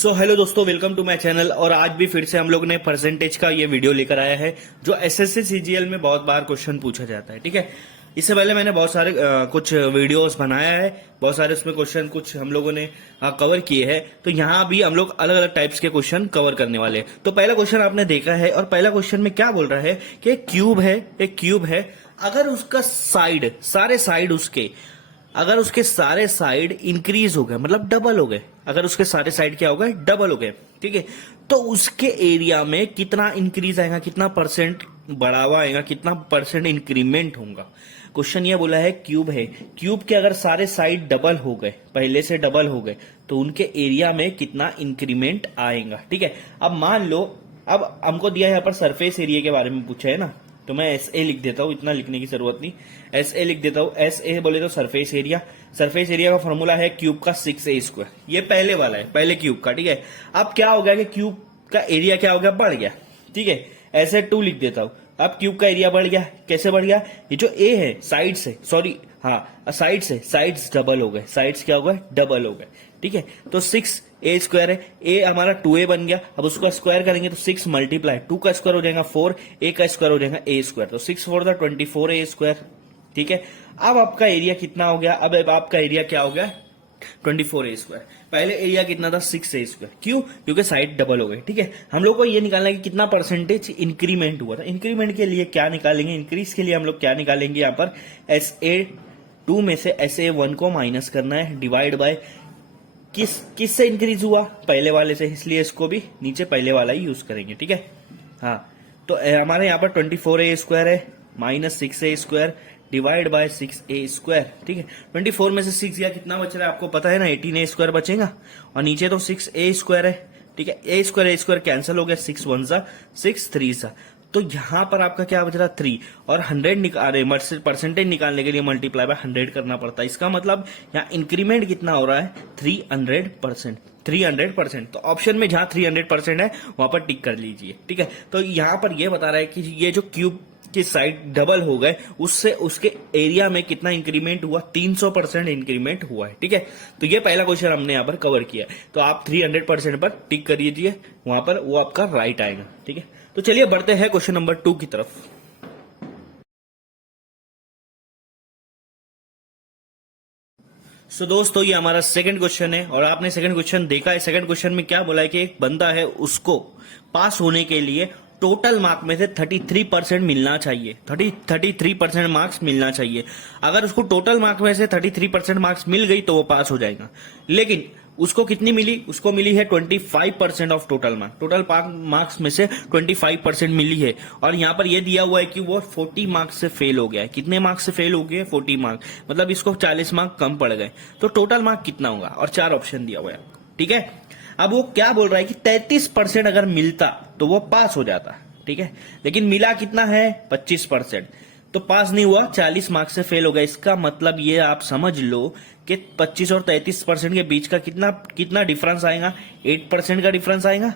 So hello दोस्तों, welcome to my channel. और आज भी फिर से हम लोग ने परसेंटेज का ये वीडियो लेकर आया है जो एसएससी सीजीएल में बहुत बार क्वेश्चन पूछा जाता है। ठीक है, इससे पहले मैंने बहुत सारे कुछ वीडियोस बनाया है, बहुत सारे उसमें क्वेश्चन कुछ हम लोगों ने कवर किए हैं। तो यहाँ भी हम लोग अलग अलग टाइप्स के क्वेश्चन कवर करने वाले हैं। तो पहला क्वेश्चन आपने देखा है, और पहला क्वेश्चन में क्या बोल रहा है कि एक क्यूब है, अगर उसका साइड सारे साइड उसके अगर उसके सारे साइड इंक्रीज हो गए, मतलब डबल हो गए, अगर उसके सारे साइड क्या हो गए, डबल हो गए, ठीक है, तो उसके एरिया में कितना इंक्रीज आएगा, कितना परसेंट बढ़ावा आएगा, कितना परसेंट इंक्रीमेंट होगा। क्वेश्चन ये बोला है क्यूब के अगर सारे साइड डबल हो गए, पहले से डबल हो गए, तो उनके एरिया में कितना इंक्रीमेंट आएगा। ठीक है, अब मान लो, अब हमको दिया है यहाँ पर सरफेस एरिया के बारे में पूछा है ना, तो मैं एस ए लिख देता हूं, इतना लिखने की जरूरत नहीं, एस ए लिख देता हूं। एस ए बोले तो सरफेस एरिया का फॉर्मूला है क्यूब का 6a²। ये पहले वाला है, पहले क्यूब का। ठीक है, अब क्या हो गया कि क्यूब का एरिया क्या हो गया, बढ़ गया। ठीक है, ऐसे 2 लिख देता हूं। अब क्यूब का एरिया बढ़ गया, कैसे बढ़ गया, ये जो ए है साइड से, सॉरी हाँ साइड्स डबल हो गए, साइड्स क्या हो गए, डबल हो गए। ठीक है, तो 6a² है, ए हमारा 2a बन गया। अब उसका स्क्वायर करेंगे तो 6 मल्टीप्लाई 2 का स्क्वायर हो जाएगा 4, ए का स्क्वायर हो जाएगा a², तो 6 4 24a²। ठीक है, अब आपका एरिया कितना हो गया, अब आपका एरिया क्या हो गया, 24a²। पहले एरिया कितना था, 6a²। क्यों, क्योंकि साइड डबल हो गए। ठीक है, हम लोग को ये निकालना है कि कितना परसेंटेज इंक्रीमेंट हुआ था। इंक्रीमेंट के लिए क्या निकालेंगे, इंक्रीज के लिए हम लोग क्या निकालेंगे, यहाँ पर SA2 में से SA1 को माइनस करना है, डिवाइड बाय किस से इंक्रीज हुआ, पहले वाले से, इसलिए इसको भी नीचे पहले वाला ही यूज करेंगे। ठीक है, हाँ, तो हमारे यहाँ पर 24a² है minus 6a² divide by 6a²। ठीक है, 24 में से 6 गया, कितना बच रहा है आपको पता है ना, 18a² बचेगा, और नीचे तो 6a² है। ठीक है, a² कैंसिल हो गया, 6 1 सा 6 3 सा, तो यहां पर आपका क्या बच रहा, 3। और 100 निकाल परसेंटेज निकालने के लिए मल्टीप्लाई बाय 100 करना पड़ता है। इसका मतलब यहाँ इंक्रीमेंट कितना हो रहा है, 300%। 300%, तो ऑप्शन में जहां 300% है वहां पर टिक कर लीजिए। ठीक है, तो यहां पर यह बता रहा है कि ये जो क्यूब की साइड डबल हो गए, उससे उसके एरिया में कितना इंक्रीमेंट हुआ, 300% इंक्रीमेंट हुआ है। ठीक है, तो ये पहला क्वेश्चन हमने यहाँ पर कवर किया है। तो आप 300% पर टिक कर दीजिए, वहां पर वो आपका राइट आएगा। ठीक है, तो चलिए बढ़ते हैं क्वेश्चन नंबर 2 की तरफ। सो दोस्तों, ये हमारा सेकंड क्वेश्चन है, और आपने सेकंड क्वेश्चन देखा है। सेकंड क्वेश्चन में क्या बोला है कि एक बंदा है, उसको पास होने के लिए टोटल मार्क में से 33% मिलना चाहिए, 33% मार्क्स मिलना चाहिए। अगर उसको टोटल मार्क में से 33% मार्क्स मिल गई तो वो पास हो जाएगा। लेकिन उसको कितनी मिली, उसको मिली है 25% of total marks. Total marks में से 25% मिली है, और यहां पर यह दिया हुआ है कि वो 40 मार्क्स से फेल हो गया है। कितने मार्क्स से फेल हो गए, 40 मार्क्स, मतलब इसको 40 मार्क कम पड़ गए। तो टोटल मार्क कितना होगा, और 4 ऑप्शन दिया हुआ है। ठीक है, अब वो क्या बोल रहा है कि 33% अगर मिलता तो वो पास हो जाता। ठीक है, लेकिन मिला कितना है, 25%, तो पास नहीं हुआ, 40 मार्क्स से फेल हो गया। इसका मतलब ये आप समझ लो कि 25 और 33% के बीच का कितना कितना डिफरेंस आएगा, 8% का डिफरेंस आएगा।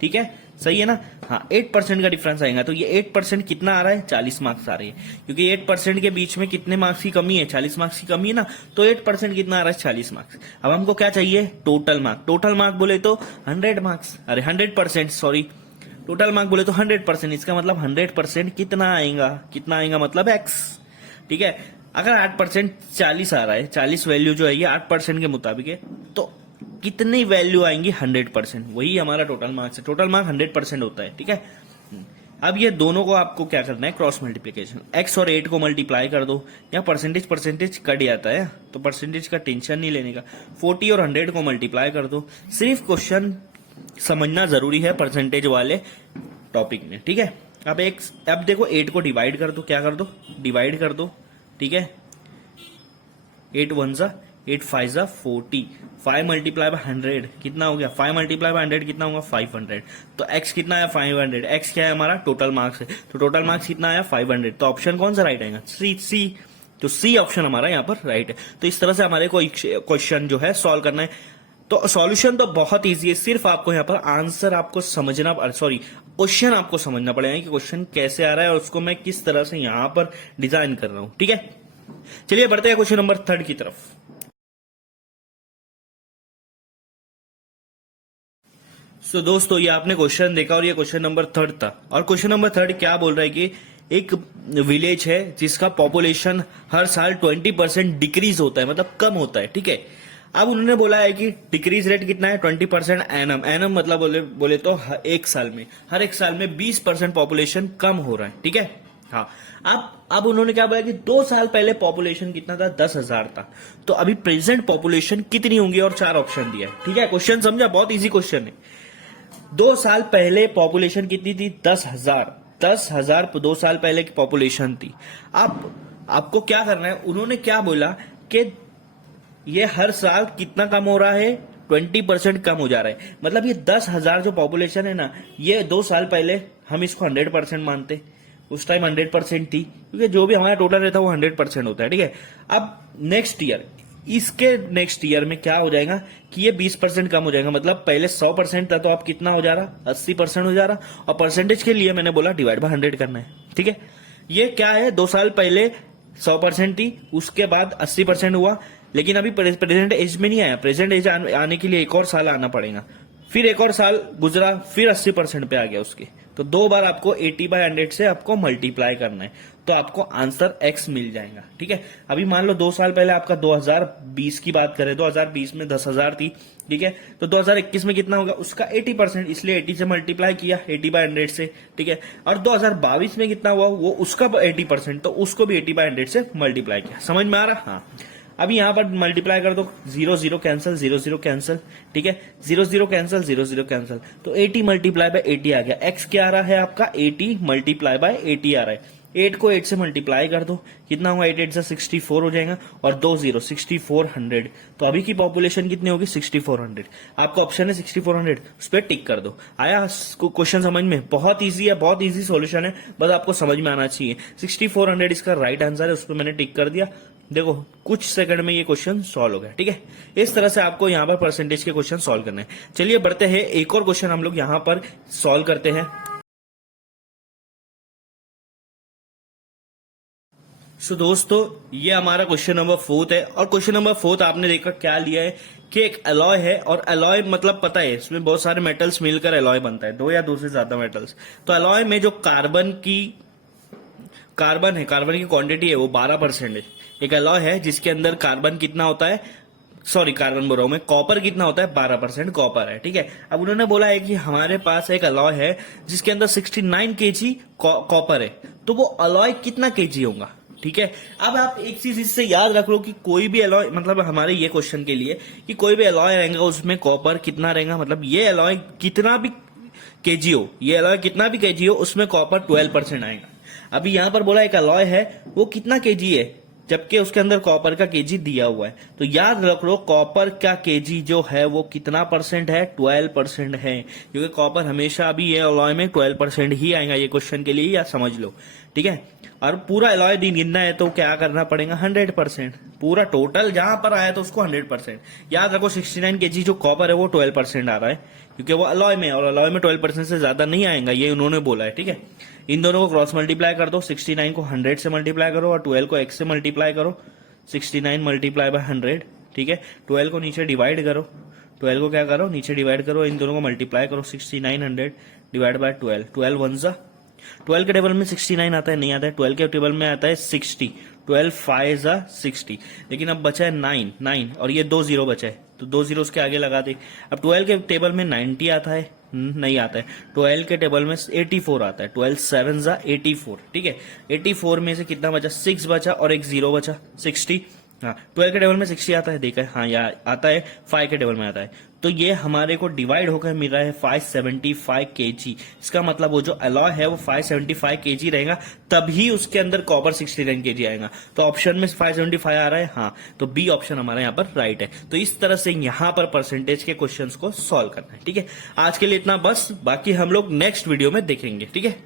ठीक है, सही है ना, हाँ 8% का डिफरेंस आएगा। तो ये 8% कितना आ रहा है, 40 मार्क्स आ रही है, क्योंकि 8% के बीच में कितने मार्क्स की कमी है, 40 मार्क्स की कमी है ना, तो 8% कितना आ रहा है, 40 मार्क्स। अब हमको क्या चाहिए, टोटल मार्क। टोटल मार्क बोले तो 100 मार्क्स, अरे 100%, सॉरी, टोटल मार्क बोले तो 100%। इसका मतलब 100% कितना आएगा मतलब x। ठीक है, अगर 8% 40 आ रहा है, 40 वैल्यू जो है ये 8% के मुताबिक है, तो कितनी वैल्यू आएंगी, 100%, वही हमारा टोटल मार्क्स है। टोटल मार्क 100% होता है। ठीक है, अब ये दोनों को आपको क्या करना है, क्रॉस मल्टीप्लीकेशन, x और 8 को मल्टीप्लाई कर दो। यहाँ परसेंटेज कट जाता है, तो परसेंटेज का टेंशन नहीं लेने का। 40 और 100 को मल्टीप्लाई कर दो। सिर्फ क्वेश्चन समझना जरूरी है परसेंटेज वाले टॉपिक में। ठीक है, अब देखो 8 को डिवाइड कर दो, क्या कर दो, डिवाइड कर दो। ठीक है, 8 1 सा 8 5 सा 40, 5 मल्टीप्लाई बाय 100 कितना हो गया, 5 मल्टीप्लाई बाय 100 कितना होगा, 500। तो x कितना आया, 500। x क्या है हमारा, टोटल मार्क्स है, तो टोटल मार्क्स कितना आया, 500। तो ऑप्शन कौन सा राइट आएगा, सी। तो सी ऑप्शन हमारा यहाँ पर राइट है। तो इस तरह से हमारे को क्वेश्चन जो है सॉल्व करना है। तो सॉल्यूशन तो बहुत इजी है, सिर्फ आपको यहाँ पर आंसर आपको समझना, सॉरी क्वेश्चन आपको समझना पड़ेगा कि क्वेश्चन कैसे आ रहा है और उसको मैं किस तरह से यहाँ पर डिजाइन कर रहा हूं। ठीक है, चलिए बढ़ते हैं क्वेश्चन नंबर 3 की तरफ। सो दोस्तों ये आपने क्वेश्चन देखा और ये क्वेश्चन नंबर 3 था। और क्वेश्चन नंबर 3 क्या बोल रहा है कि एक विलेज है जिसका पॉपुलेशन हर साल 20% डिक्रीज होता है, मतलब कम होता है, ठीक है। अब उन्होंने बोला है कि डिक्रीज रेट कितना है 20% एनम। एनम मतलब बोले तो एक साल में, हर एक साल में 20% पॉपुलेशन कम हो रहा है, ठीक है। हाँ, अब उन्होंने क्या बोला कि 2 साल पहले पॉपुलेशन कितना था, 10,000 था। तो अभी प्रेजेंट पॉपुलेशन कितनी होंगी और 4 ऑप्शन दिया है, ठीक है। क्वेश्चन समझा, बहुत इजी क्वेश्चन है। 2 साल पहले पॉपुलेशन कितनी थी, 10,000। 10,000 2 साल पहले की पॉपुलेशन थी। अब आपको क्या करना है, उन्होंने क्या बोला कि ये हर साल कितना कम हो रहा है, 20% कम हो जा रहा है। मतलब ये 10,000 जो पॉपुलेशन है ना, ये 2 साल पहले हम इसको 100% मानते, उस टाइम 100% थी, क्योंकि जो भी हमारा टोटल रहता है वो 100% होता है, ठीक है। अब नेक्स्ट ईयर, इसके नेक्स्ट ईयर में क्या हो जाएगा कि ये 20% कम हो जाएगा। मतलब पहले 100% था, तो अब कितना हो जा रहा, 80% हो जा रहा। और परसेंटेज के लिए मैंने बोला डिवाइड बाय 100 करना है, ठीक है। ये क्या है, 2 साल पहले 100% थी, उसके बाद 80% हुआ, लेकिन अभी प्रेजेंट एज में नहीं आया। प्रेजेंट एज आने के लिए एक और साल आना पड़ेगा, फिर एक और साल गुजरा, फिर 80% पे आ गया उसके। तो 2 बार आपको 80/100 से आपको मल्टीप्लाई करना है, तो आपको आंसर x मिल जाएगा, ठीक है। अभी मान लो 2 साल पहले आपका 2020 की बात करें, 2020 में 10,000 थी, ठीक है। तो 2021 में कितना होगा, उसका 80%, इसलिए 80 से मल्टीप्लाई किया, 80/100 से, ठीक है। और 2022 में कितना हुआ, वो उसका 80%, तो उसको भी 80/100 से मल्टीप्लाई किया। समझ में आ रहा, हाँ। अभी यहां पर मल्टीप्लाई कर दो, 0 0 कैंसिल, 0 0 कैंसिल, ठीक है। 0 0 कैंसिल, 0 0 कैंसिल, तो 80 मल्टीप्लाई बाय 80 आ गया। x क्या आ रहा है आपका, 80 मल्टीप्लाई बाय 80 आ रहा है। 8 को 8 से मल्टीप्लाई कर दो, कितना हुआ, 8 8 से 64 हो जाएगा, और 2 0 6400। तो अभी की पॉपुलेशन कितनी होगी, 6400। आपका ऑप्शन है 6400, उस पर टिक कर दो। आया क्वेश्चन समझ में, बहुत इजी है, बहुत इजी सॉल्यूशन है, बस आपको समझ में आना चाहिए। 6400 इसका राइट आंसर है, उस पर मैंने टिक कर दिया। देखो कुछ सेकंड में ये क्वेश्चन सॉल्व हो गया, ठीक है। इस तरह से आपको यहाँ पर परसेंटेज के क्वेश्चन सॉल्व करने हैं। चलिए बढ़ते हैं, एक और क्वेश्चन हम लोग यहाँ पर सॉल्व करते हैं। सो दोस्तों ये हमारा क्वेश्चन नंबर 4 है, और क्वेश्चन नंबर 4 आपने देखा क्या लिया है कि एक अलॉय है, और अलॉय मतलब पता है इसमें बहुत सारे मेटल्स मिलकर अलॉय बनता है, 2 या 2 से ज्यादा मेटल्स। तो अलॉय में जो कार्बन की क्वांटिटी है वो 12% है। एक अलॉय है जिसके अंदर कार्बन कितना होता है, सॉरी कार्बन बोल रहा हूं मैं, कॉपर कितना होता है, 12% कॉपर है, ठीक है। अब उन्होंने बोला है कि हमारे पास एक अलॉय है जिसके अंदर 69 kg कॉपर है, तो वो अलॉय कितना kg होगा, ठीक है। अब आप एक चीज इससे याद रख लो कि कोई भी अलॉय, मतलब हमारे ये क्वेश्चन के लिए कि कोई भी अलॉय रहेगा उसमें कॉपर कितना रहेगा, मतलब ये अलॉय कितना भी केजी हो, ये अलॉय कितना भी केजी हो, उसमें कॉपर 12% आएगा। अभी यहां पर बोला एक अलॉय है वो कितना केजी है, जबकि उसके अंदर कॉपर का केजी दिया हुआ है। तो याद रख लो कॉपर का केजी जो है वो कितना परसेंट है, 12% है, क्योंकि कॉपर हमेशा अभी ये अलॉय में 12% ही आएगा, ये क्वेश्चन के लिए या समझ लो, ठीक है। और पूरा अलॉय गिनना है तो क्या करना पड़ेगा, 100%, पूरा टोटल जहां पर आया तो उसको 100%। याद रखो 69 केजी जो कॉपर है वो 12% आ रहा है, क्योंकि वो अलॉय में, और अलॉय में 12% से ज्यादा नहीं आएगा, ये उन्होंने बोला है, ठीक है। इन दोनों को क्रॉस मल्टीप्लाई कर दो, 69 को 100 से मल्टीप्लाई करो और 12 को x से मल्टीप्लाई करो, 69 मल्टीप्लाई बाय 100, ठीक है। 12 को नीचे डिवाइड करो, 12 को क्या करो, नीचे डिवाइड करो, इन दोनों को मल्टीप्लाई करो, 6900 डिवाइड बाय 12, 12 1 जा, 12 के टेबल में 69 आता है, नहीं आता है। 12 के टेबल में आता है 60, 12 5 जा 60, लेकिन अब बचा है 9 और ये 2 0 बचा है, तो 2 0 उसके आगे लगा दे। अब 12 के टेबल में 90 आता है, नहीं आता है। 12 के टेबल में 84 आता है, 12 7 जा 84, ठीक है। 84 में से कितना बचा, 6 बचा और एक 0 बचा, 60। हाँ 12 के टेबल में 60 आता है, देखा है, हाँ यहाँ आता है, 5 के टेबल में आता है। तो ये हमारे को डिवाइड होकर मिल रहा है 575 kg। इसका मतलब वो जो अलॉय है वो 575 kg रहेगा, तभी उसके अंदर कॉपर 69 kg आएगा। तो ऑप्शन में 575 आ रहा है, हाँ, तो बी ऑप्शन हमारा यहाँ पर राइट है। तो इस तरह से यहाँ पर परसेंटेज के क्वेश्चंस को सॉल्व करना है, ठीक है। आज के लिए इतना बस, बाकी हम लोग नेक्स्ट वीडियो में देखेंगे, ठीक है।